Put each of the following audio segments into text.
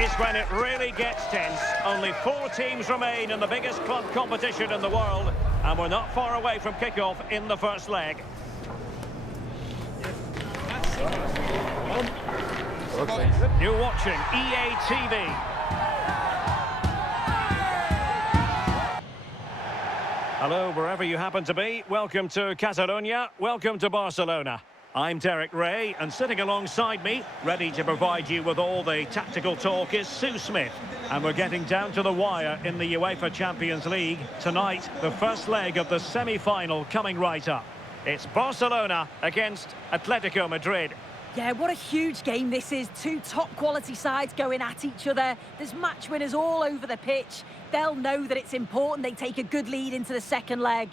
is when it really gets tense. Only 4 teams remain in the biggest club competition in the world, and we're not far away from kickoff in the first leg. You're watching EA TV. Hello, wherever you happen to be. Welcome to Catalonia. Welcome to Barcelona. I'm Derek Ray, and sitting alongside me, ready to provide you with all the tactical talk, is Sue Smith. And we're getting down to the wire in the UEFA Champions League. Tonight, the first leg of the semi-final coming right up. It's Barcelona against Atletico Madrid. Yeah, what a huge game this is. 2 top-quality sides going at each other. There's match winners all over the pitch. They'll know that it's important they take a good lead into the second leg.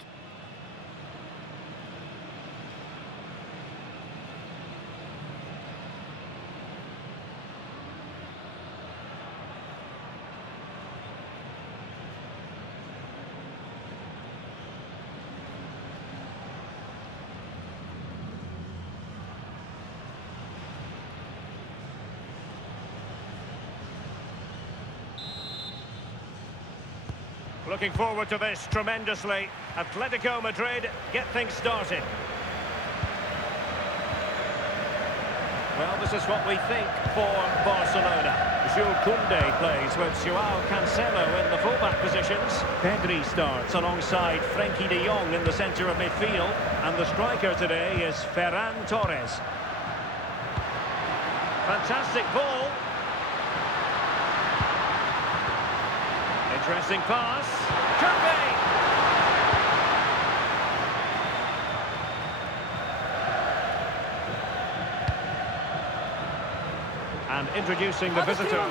Looking forward to this tremendously. Atletico Madrid get things started. Well, this is what we think for Barcelona. Jules Koundé plays with Joao Cancelo in the fullback positions. Pedri starts alongside Frenkie de Jong in the centre of midfield. And the striker today is Ferran Torres. Fantastic ball. Interesting pass. Koundé! And introducing the visitors. And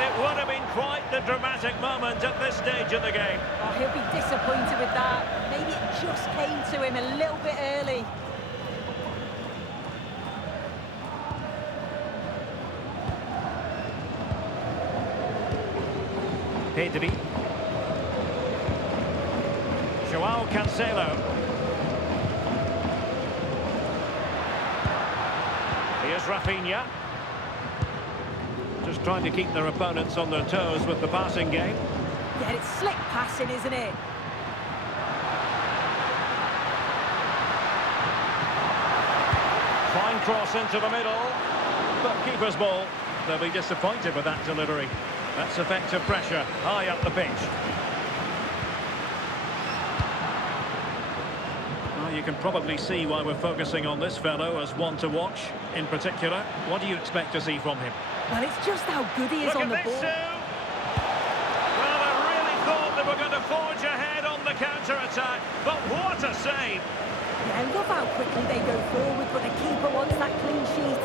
it would have been quite the dramatic moment at this stage of the game. Oh, he'll be disappointed with that. Maybe it just came to him a little bit early. Pedri. Joao Cancelo. Here's Rafinha. Just trying to keep their opponents on their toes with the passing game. Yeah, it's slick passing, isn't it? Fine cross into the middle. But keeper's ball. They'll be disappointed with that delivery. That's effective pressure, high up the pitch. Well, you can probably see why we're focusing on this fellow as one to watch. In particular, what do you expect to see from him? Well, it's just how good he is on the ball. Look at this, Sue! Well, I really thought they were going to forge ahead on the counter-attack, but what a save! Yeah, I love how quickly they go forward, but the keeper wants that clean sheet.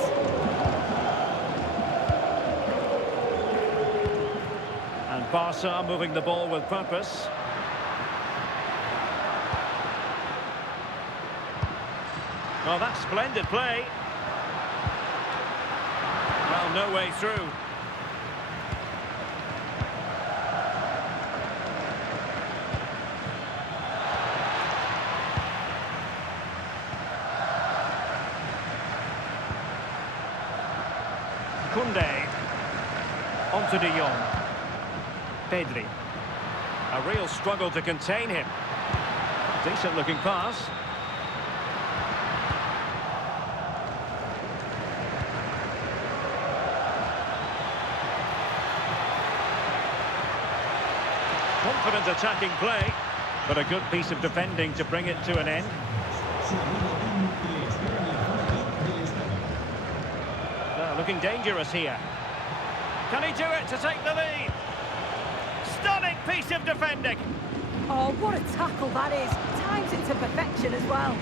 Barca moving the ball with purpose. Oh, that's splendid play. Well, no way through. Koundé. On to de Jong. Pedri. A real struggle to contain him. Decent looking pass. Confident attacking play, but a good piece of defending to bring it to an end. Looking dangerous here. Can he do it to take the lead? Stunning piece of defending. Oh, what a tackle that is. Times it to perfection as well.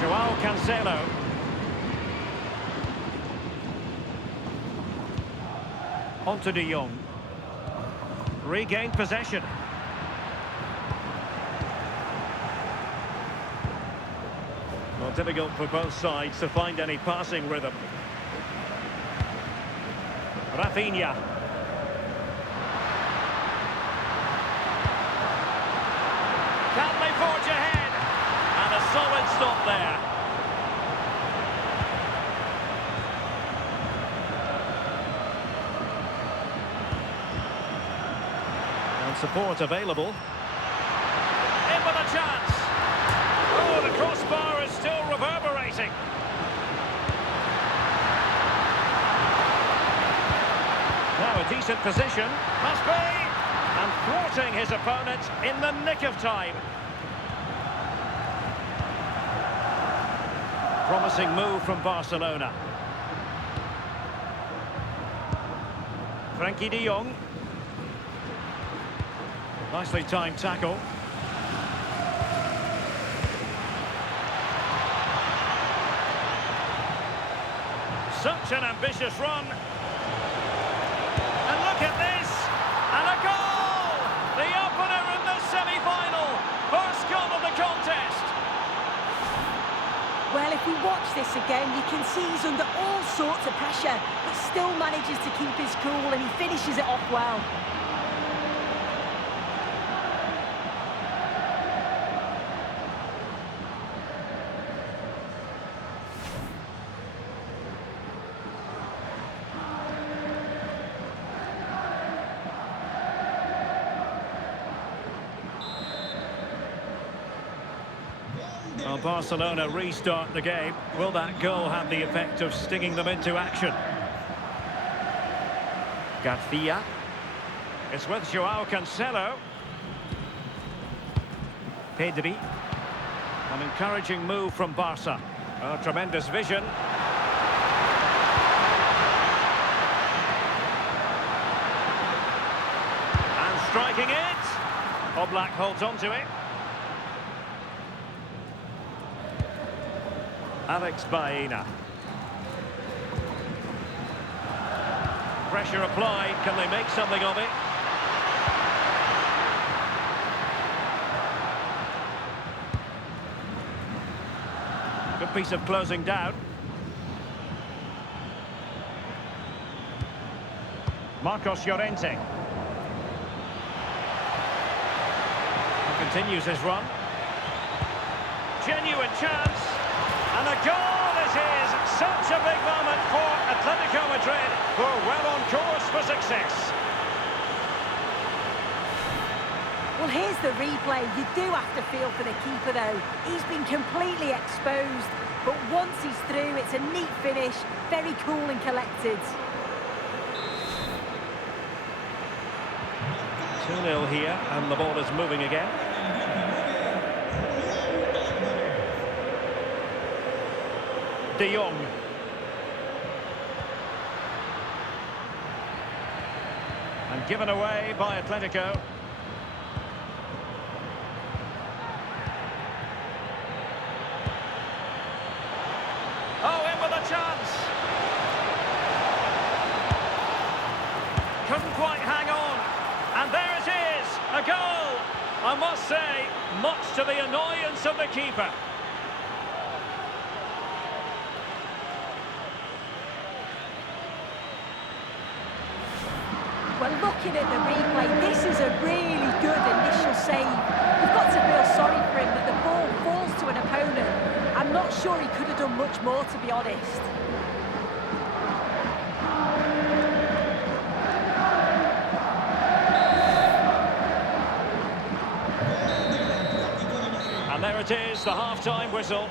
Joao Cancelo. On to de Jong. Regained possession. Well, difficult for both sides to find any passing rhythm. Rafinha. stop there. And support available. In with a chance. Oh, the crossbar is still reverberating. Now a decent position. Must be. And thwarting his opponent in the nick of time. Promising move from Barcelona. Frankie de Jong. Nicely timed tackle. Such an ambitious run. And look at this. And a goal! The opener in the semi-final. First goal of the contest. Well, if we watch this again, you can see he's under all sorts of pressure, but still manages to keep his cool and he finishes it off well. Well, Barcelona restart the game. Will that goal have the effect of stinging them into action? Garcia. It's with Joao Cancelo. Pedri. An encouraging move from Barca. Oh, tremendous vision. And striking it. Oblak holds on to it. Alex Baena. Pressure applied. Can they make something of it? Good piece of closing down. Marcos Llorente. Continues his run. Genuine chance. And a goal it is! Such a big moment for Atletico Madrid, who are well on course for success. Well, here's the replay. You do have to feel for the keeper, though. He's been completely exposed, but once he's through, it's a neat finish, very cool and collected. 2-0 here, and the ball is moving again. De Jong. And given away by Atletico. Oh, in with a chance. Couldn't quite hang on. And there it is, a goal. I must say, much to the annoyance of the keeper. Well, looking at the replay, this is a really good initial save. You've got to feel sorry for him that the ball falls to an opponent. I'm not sure he could have done much more, to be honest. And there it is, the half-time whistle.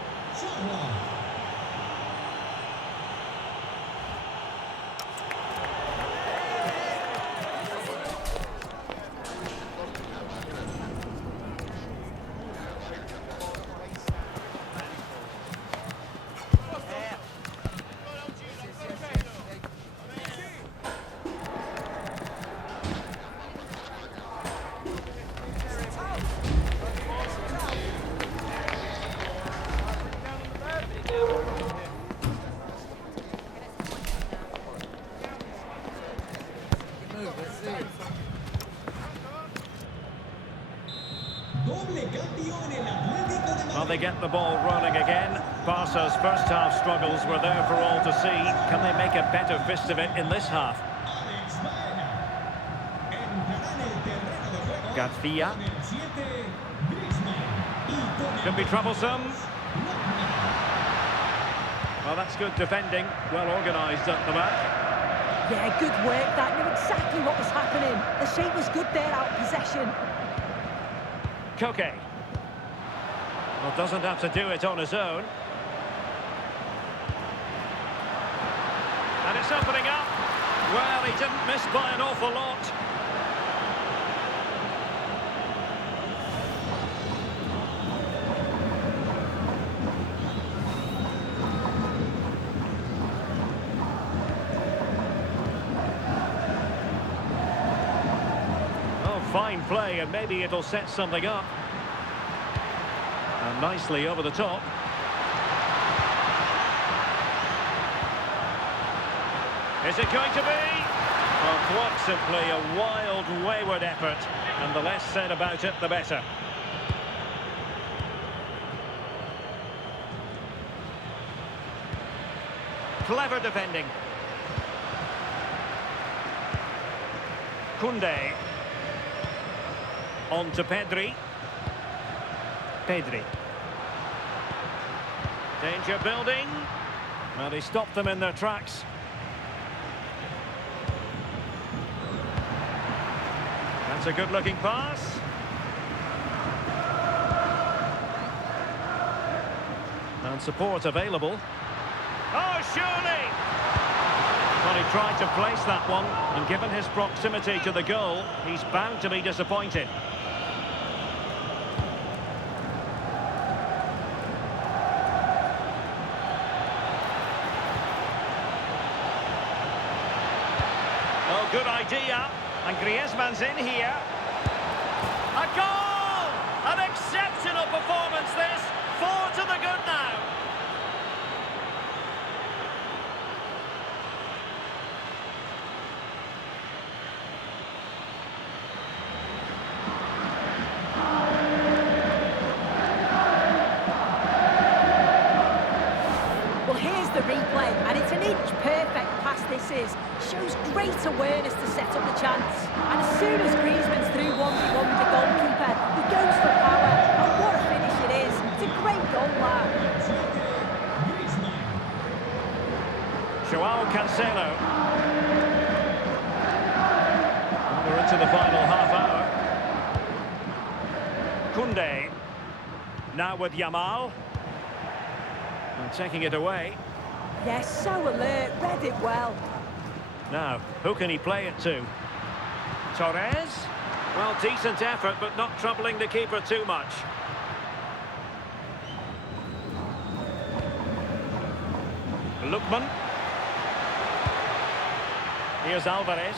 Well, they get the ball rolling again. Barca's first half struggles were there for all to see. Can they make a better fist of it in this half? Garcia. Could be troublesome. Well, that's good defending. Well organised at the back. Yeah, good work. That knew exactly what was happening. The shape was good there, out of possession. Koke. Well, doesn't have to do it on his own. And it's opening up. Well, he didn't miss by an awful lot. Oh, fine play, and maybe it'll set something up. And nicely over the top. Is it going to be? Well, quite simply a wild, wayward effort. And the less said about it, the better. Clever defending. Koundé. On to Pedri. Pedri. Danger building. Well, he stopped them in their tracks. That's a good-looking pass. And support available. Oh, surely! Well, he tried to place that one, and given his proximity to the goal, he's bound to be disappointed. Oh, good idea. And Griezmann's in here. A goal! An exceptional performance this. 4 to the good now. Well, here's the replay, and it's an inch-perfect pass this is. Shows great awareness to set up the chance. And as soon as Griezmann's through 1v1 with the goalkeeper, he goes for power. And what a finish it is. It's a great goal, that. Joao Cancelo. We're into the final half hour. Koundé. Now with Yamal. And taking it away. Yes, so alert, read it well. Now, who can he play it to? Torres? Well, decent effort, but not troubling the keeper too much. Lookman. Here's Alvarez.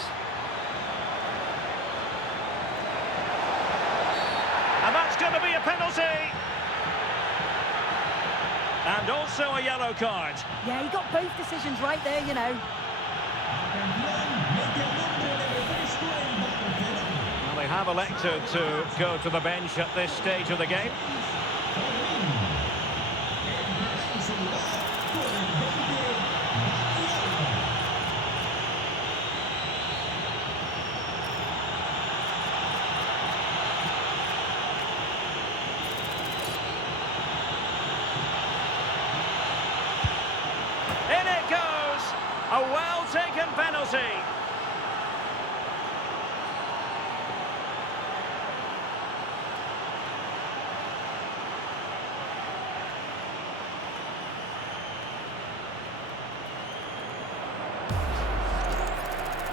And that's going to be a penalty! And also a yellow card. Yeah, he got both decisions right there, you know. Well, they have elected to go to the bench at this stage of the game. In it goes! A well-taken penalty.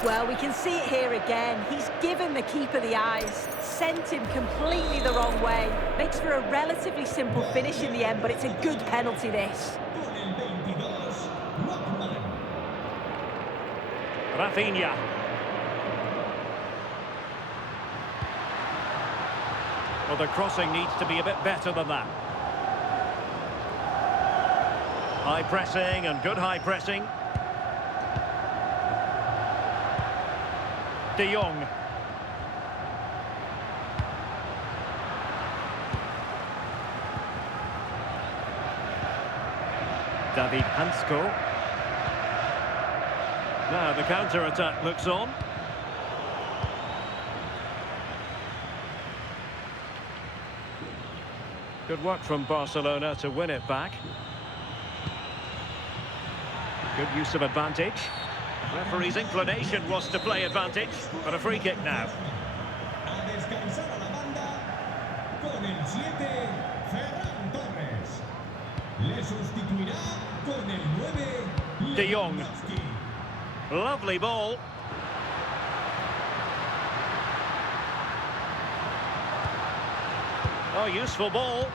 Well, we can see it here again. He's given the keeper the eyes, sent him completely the wrong way. Makes for a relatively simple finish in the end, but it's a good penalty, this. Rafinha. Well, the crossing needs to be a bit better than that. High pressing and good high pressing. De Jong. David Hansko. Now the counter-attack looks on. Good work from Barcelona to win it back. Good use of advantage. Referee's inclination was to play advantage, but a free kick now. A descansar a la banda con el 7, Ferran Torres. Le sustituirá con el 9, De Jong. Lewandowski. Lovely ball. Oh, useful ball.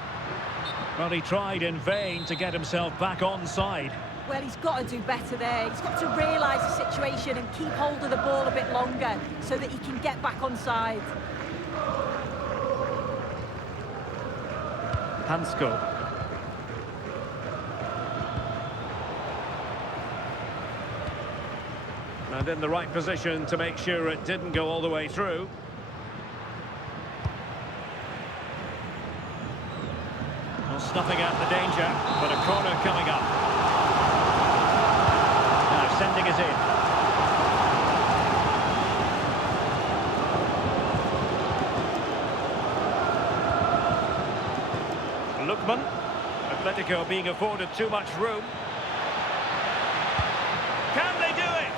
Well, he tried in vain to get himself back onside. Well, he's got to do better there. He's got to realise the situation and keep hold of the ball a bit longer so that he can get back onside. Hansko. And in the right position to make sure it didn't go all the way through. Well, snuffing out the danger, but a corner coming up. Now sending it in. Lookman. Atletico being afforded too much room. Can they do it?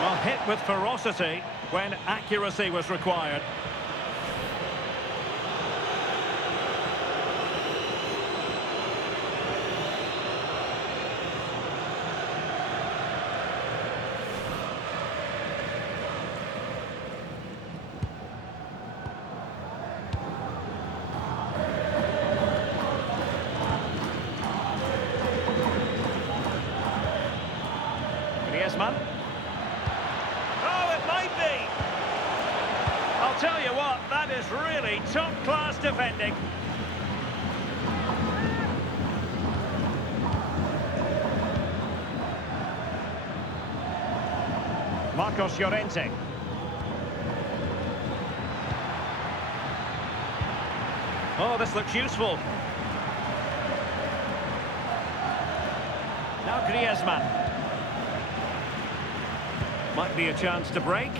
Well, hit with ferocity when accuracy was required. Griezmann. Oh, it might be. I'll tell you what, that is really top-class defending. Marcos Llorente. Oh, this looks useful. Now Griezmann. Might be a chance to break.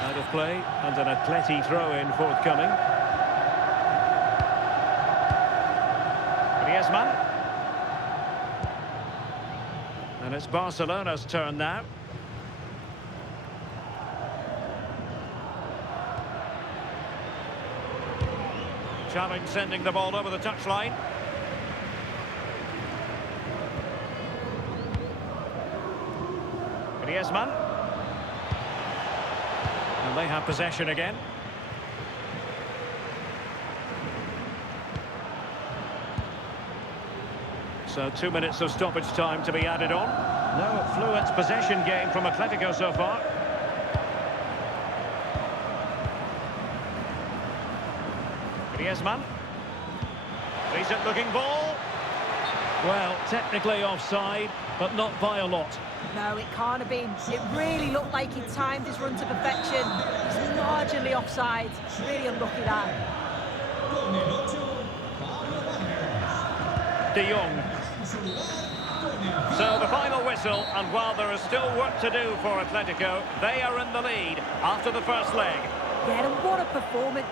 Out of play, and an Atleti throw-in forthcoming. Griezmann. And it's Barcelona's turn now. Challenge sending the ball over the touchline. Griezmann. And they have possession again. So 2 minutes of stoppage time to be added on. No fluent possession game from Atletico so far. Griezmann. Decent looking ball. Well, technically offside, but not by a lot. No, it can't have been. It really looked like he timed his run to perfection. He's marginally offside. Really unlucky that. Con el 8, Pablo Barrios. De Jong. En su lugar, con el So the final whistle, and while there is still work to do for Atletico, they are in the lead after the first leg. Yeah, and what a performance.